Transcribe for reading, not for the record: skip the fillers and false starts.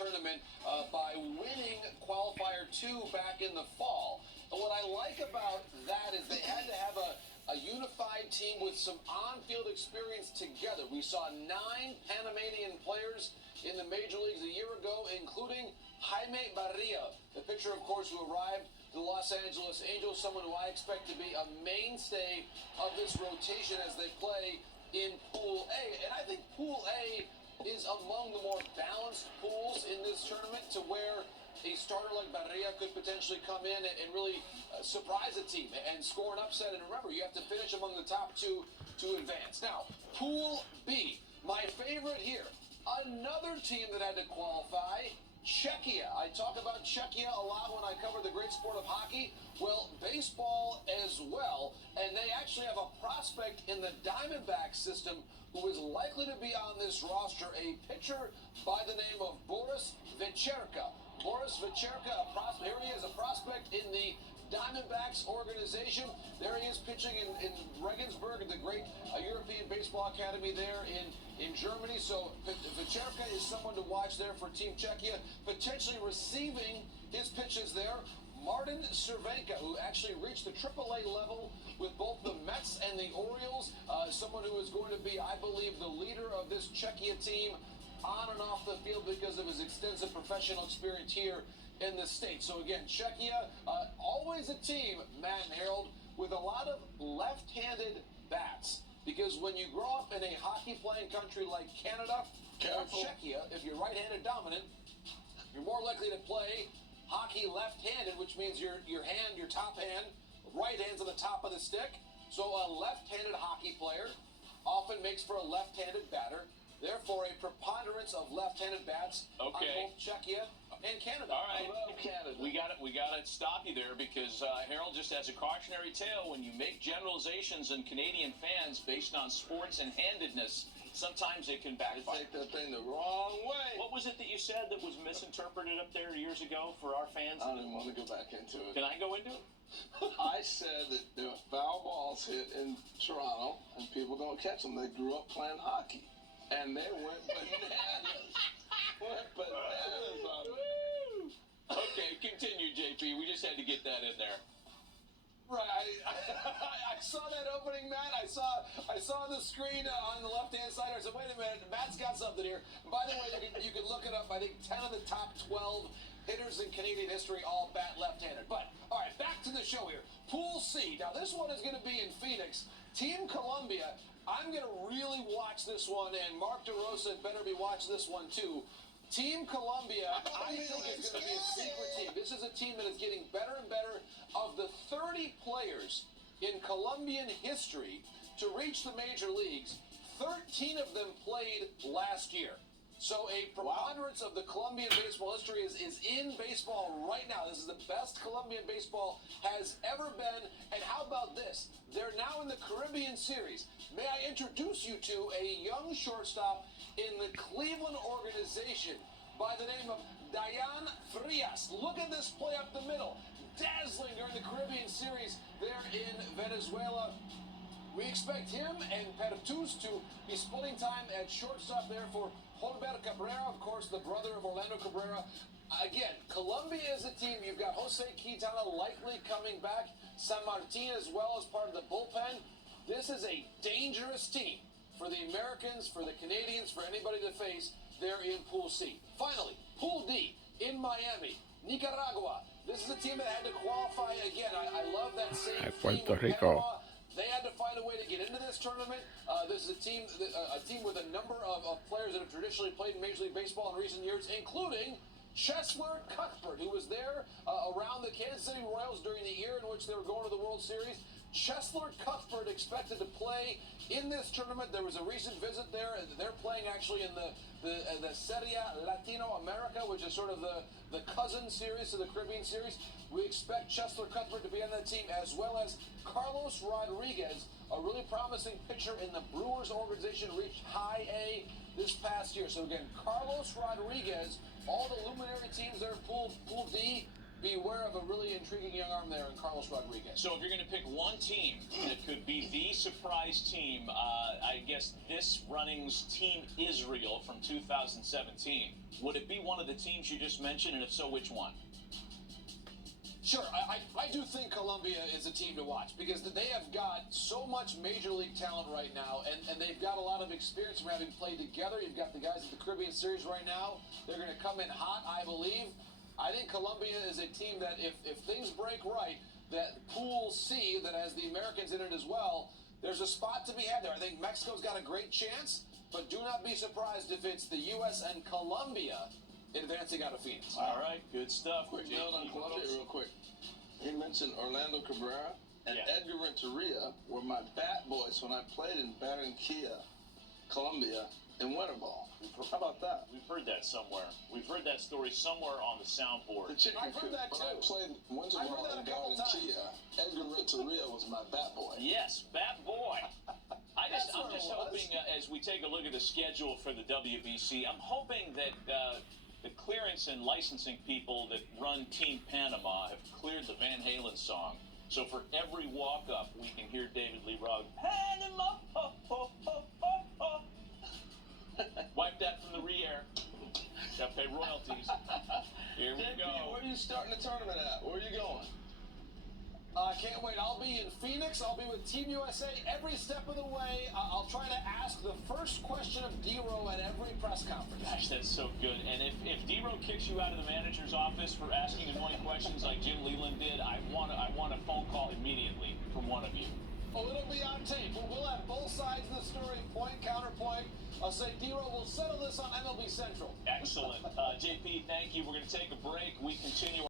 tournament by winning qualifier 2 back in the fall. And what I like about that is they had to have a unified team with some on-field experience together. We saw 9 Panamanian players in the major leagues a year ago, including Jaime Barria, the pitcher, of course, who arrived to the Los Angeles Angels, someone who I expect to be a mainstay of this rotation as they play in Pool A. And I think Pool A is among the more balanced pools in this tournament, to where a starter like Barria could potentially come in and really surprise a team and score an upset. And remember, you have to finish among the top 2 to advance. Now, Pool B, my favorite here, another team that had to qualify, Czechia. I talk about Czechia a lot when I cover the great sport of hockey. Well, baseball as well. And they actually have a prospect in the Diamondback system who is likely to be on this roster, a pitcher by the name of Boris Vecherka. Boris Vecherka, here he is, a prospect in the Diamondbacks organization. There he is pitching in Regensburg at the great European Baseball Academy there in Germany. So Vecherka is someone to watch there for Team Czechia, potentially receiving his pitches there. Martin Cervenka, who actually reached the AAA level with both the Mets and the Orioles, someone who is going to be, I believe, the leader of this Czechia team on and off the field because of his extensive professional experience here in the state. So again, Czechia, always a team, Matt and Harold, with a lot of left-handed bats. Because when you grow up in a hockey-playing country like Canada or Czechia, if you're right-handed dominant, you're more likely to play hockey left-handed, which means your top hand, right hand's on the top of the stick. So a left-handed hockey player often makes for a left-handed batter. Therefore, a preponderance of left-handed bats on both Czechia and Canada. All right, Canada. We got to stop you there because Harold, just as a cautionary tale, when you make generalizations in Canadian fans based on sports and handedness, sometimes it can backfire. They take that thing the wrong way. What was it that you said that was misinterpreted up there years ago for our fans? I don't even want to go back into it. Can I go into it? I said that there were foul balls hit in Toronto, and people don't catch them. They grew up playing hockey. And they went bananas. On it. Okay, continue, JP. We just had to get that in there. Right. I saw that opening, Matt. I saw the screen on the left-hand side. I said, wait a minute, Matt's got something here. And by the way, you can look it up. I think 10 of the top 12 hitters in Canadian history all bat left-handed. But, all right, back to the show here. Pool C. Now, this one is going to be in Phoenix. Team Columbia, I'm going to really watch this one, and Mark DeRosa better be watching this one, too. Team Columbia, I think it's going to be a secret team. This is a team that is getting better and better. Of the 30 players in Colombian history to reach the major leagues, 13 of them played last year. So a preponderance of the Colombian baseball history is in baseball right now. This is the best Colombian baseball has ever been. And how about this? They're now in the Caribbean Series. May I introduce you to a young shortstop in the Cleveland organization by the name of Dayan Frias. Look at this play up the middle. Dazzling during the Caribbean Series there in Venezuela. We expect him and Pertus to be splitting time at shortstop there for Holbert Cabrera, of course, the brother of Orlando Cabrera. Again, Colombia is a team. You've got Jose Quintana likely coming back. San Martin as well as part of the bullpen. This is a dangerous team for the Americans, for the Canadians, for anybody to face there in Pool C. Finally, Pool D in Miami, Nicaragua. This is a team that had to qualify again. I love that same Puerto theme with Rico. Panama. They had to find a way to get into this tournament. This is a team with a number of players that have traditionally played in Major League Baseball in recent years, including Cheslor Cuthbert, who was there around the Kansas City Royals during the year in which they were going to the World Series. Cheslor Cuthbert expected to play in this tournament. There was a recent visit there, and they're playing actually in the Serie Latino America, which is sort of the cousin series to the Caribbean Series. We expect Cheslor Cuthbert to be on that team, as well as Carlos Rodriguez, a really promising pitcher in the Brewers organization, reached High A this past year. So again, Carlos Rodriguez, all the luminary teams there in Pool D, beware of a really intriguing young arm there in Carlos Rodriguez. So if you're going to pick one team that could be the surprise team, I guess this running's Team Israel from 2017, would it be one of the teams you just mentioned, and if so, which one? Sure, I do think Colombia is a team to watch because they have got so much major league talent right now, and they've got a lot of experience from having played together. You've got the guys at the Caribbean Series right now. They're going to come in hot, I believe. I think Colombia is a team that if things break right, that Pool C that has the Americans in it as well, there's a spot to be had there. I think Mexico's got a great chance, but do not be surprised if it's the U.S. and Colombia advancing out of Phoenix. All right, good stuff. Quick note on Colombia real quick. He mentioned Orlando Cabrera and Edgar Renteria were my bat boys when I played in Barranquilla, Colombia, in winter ball. How about that? We've heard that somewhere. We've heard that story somewhere on the soundboard. I've heard that too. When I played winter ball in Barranquilla, Edgar Renteria was my bat boy. Yes, bat boy. I'm just hoping as we take a look at the schedule for the WBC, I'm hoping that the clearance and licensing people that run Team Panama have cleared the Van Halen song. So for every walk-up, we can hear David Lee Roth, Panama, ho, ho, ho, ho, ho. Wipe that from the rear. Got to pay royalties. Here we go. Where are you starting the tournament at? Where are you going? Can't wait. I'll be in Phoenix. I'll be with Team USA every step of the way. I'll try to ask the first question of D-Row at every press conference. Gosh, that's so good. And if D-Row kicks you out of the manager's office for asking annoying questions like Jim Leland did, I want a phone call immediately from one of you. Oh, it'll be on tape. We'll have both sides of the story, point, counterpoint. I'll say D-Row will settle this on MLB Central. Excellent. JP, thank you. We're going to take a break. We continue.